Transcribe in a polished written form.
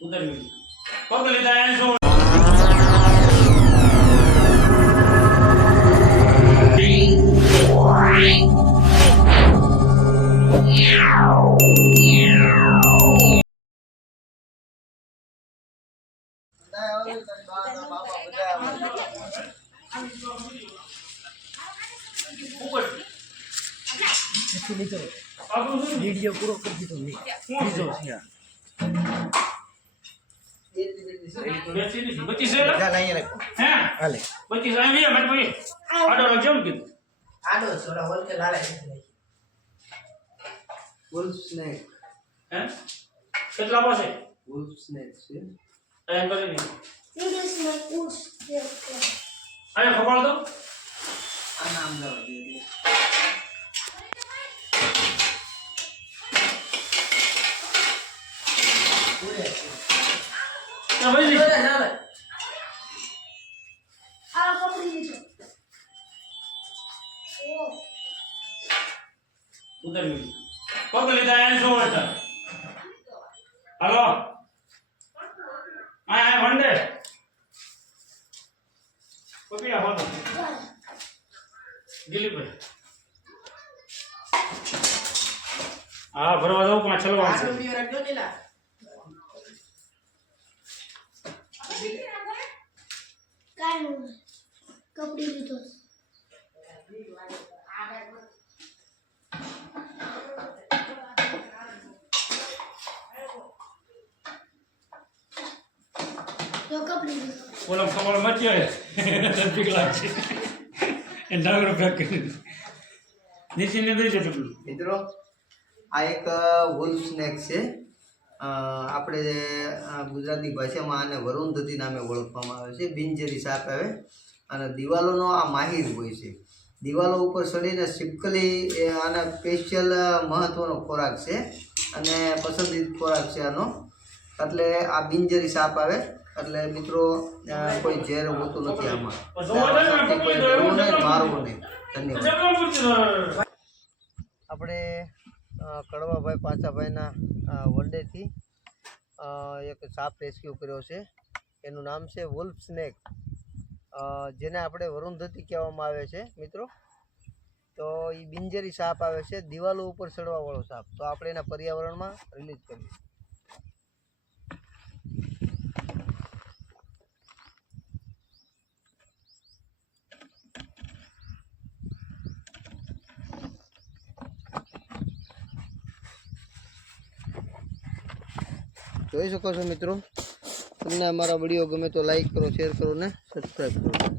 ઉતર પગ લીધા એમ છો वीडियो पूरा कर दी तुमने बीजो बच्ची से जा नहीं रखो हैं हाले बच्ची से भी मत भाई आडो रजम की आडो थोड़ा बोल के लाले वुल्फ स्नेक हैं કેટલા પાસે वुल्फ स्नेक છે એમ કરીને इंग्लिश में पूछ આને ખબર દો આ નામ દો દે તો ભાઈ ઉતર પગ લીધા એમ છો વળતા હાલો આ વંડે પકડ્યા હોતો દિલીપભાઈ હા ભરવા દઉં પણ ચલો આ વિડિયો રાખજો નીલા कपड़े भी तो कपड़े ઓલા કમળ મચ્યો તો પીગલા છે એ ડાગરો ફેક નીચે ને દઈ જતો મિત્રો આ એક વુલ્ફ સ્નેક છે આપણે ગુજરાતી ભાષામાં આને વરુણધતી નામે ઓળખવામાં આવે છે બિનઝેરી સાપ આવે અને દિવાલોનો આ માહિર હોય છે દિવાલો ઉપર ચડીને સિપકલી એ આના સ્પેશિયલ મહત્ત્વનો ખોરાક છે અને પસંદિત ખોરાક છે આનો એટલે આ બિનઝેરી સાપ આવે એટલે મિત્રો કોઈ ઝેર હોતું નથી આમાં કોઈ દેવું નહીં મારવું નહીં ધન્યવાદ આપણે કડવાભાઈ પાછાભાઈના વનડેથી એક સાપ રેસ્ક્યુ કર્યો છે એનું નામ છે વુલ્ફ સ્નેક જેને આપણે વરુણધતી કહેવામાં આવે છે મિત્રો તો એ બિનઝેરી સાપ આવે છે દિવાલો ઉપર ચડવાવાળો સાપ તો આપણે એના પર્યાવરણમાં રિલીઝ કરીએ જોઈ શકો છો મિત્રો તમને અમારા વિડીયો ગમે તો લાઈક કરો શેર કરો ને સબસ્ક્રાઈબ કરો